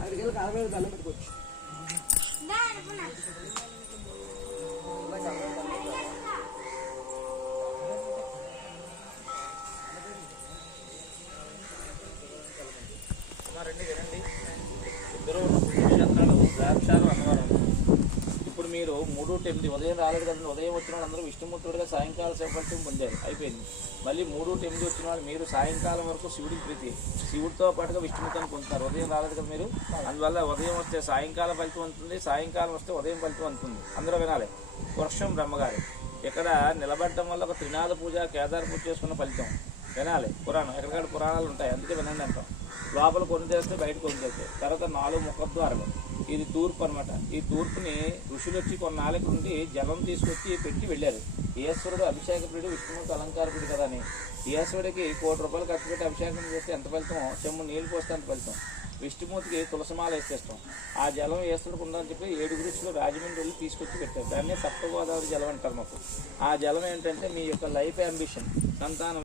అక్కడికి కాలమే దండం పెట్టుకోవచ్చు. రండి వినండి, ఇద్దరు నక్షత్రాలు ద్రాక్షాలు అన్నవరం. ఇప్పుడు మీరు 3-8 ఉదయం రాలేదు కదండి. ఉదయం వచ్చిన వాళ్ళు అందరూ విష్ణుమూర్తుడిగా సాయంకాల శివఫలితం పొందారు, అయిపోయింది. మళ్ళీ 3-8 వచ్చిన వాళ్ళు మీరు సాయంకాలం వరకు శివుడికి ప్రీతి, శివుడితో పాటుగా విష్ణుమూర్తిని పొందుతారు. ఉదయం రాలేదు కదా మీరు, అందువల్ల ఉదయం వస్తే సాయంకాలం ఫలితం ఉంటుంది, సాయంకాలం వస్తే ఉదయం ఫలితం ఉంటుంది. అందరూ వినాలి. వర్షం బ్రహ్మగారి ఇక్కడ నిలబడటం వల్ల ఒక త్రినాథ పూజ, కేదార పూజ చేసుకున్న ఫలితం వినాలి. పురాణం ఎక్కడికక్కడ పురాణాలు ఉంటాయి, అందుకే వినండి అంటాం. లోపల కొన్ని చేస్తే బయట కొన్ని చేస్తాయి. తర్వాత 4 ముఖద్వారాలు, ఇది తూర్పు అనమాట. ఈ తూర్పుని ఋషులు వచ్చి కొన్నాళ్ళకి నుండి జలం తీసుకొచ్చి పెట్టి వెళ్ళారు. ఈశ్వరుడు అభిషేక ప్రియుడు, విష్ణుమూర్తి అలంకారకుడు కదా అని ఈశ్వరుడికి 1 కోటి రూపాయలు ఖర్చు పెట్టి అభిషేకం చేస్తే ఎంత ఫలితం, చెమ్ము నీళ్ళు పోస్తే అంత ఫలితం. విష్ణుమూర్తికి తులసిమాల వేసేస్తాం. ఆ జలం ఈశ్వరుడికి ఉందని చెప్పి 7 ఋషులు రాజమండ్రి వెళ్ళి తీసుకొచ్చి పెట్టారు. దాన్నే సప్త గోదావరి జలం అంటారు మాకు. ఆ జలం ఏంటంటే మీ యొక్క లైఫ్ అంబిషన్, సంతానం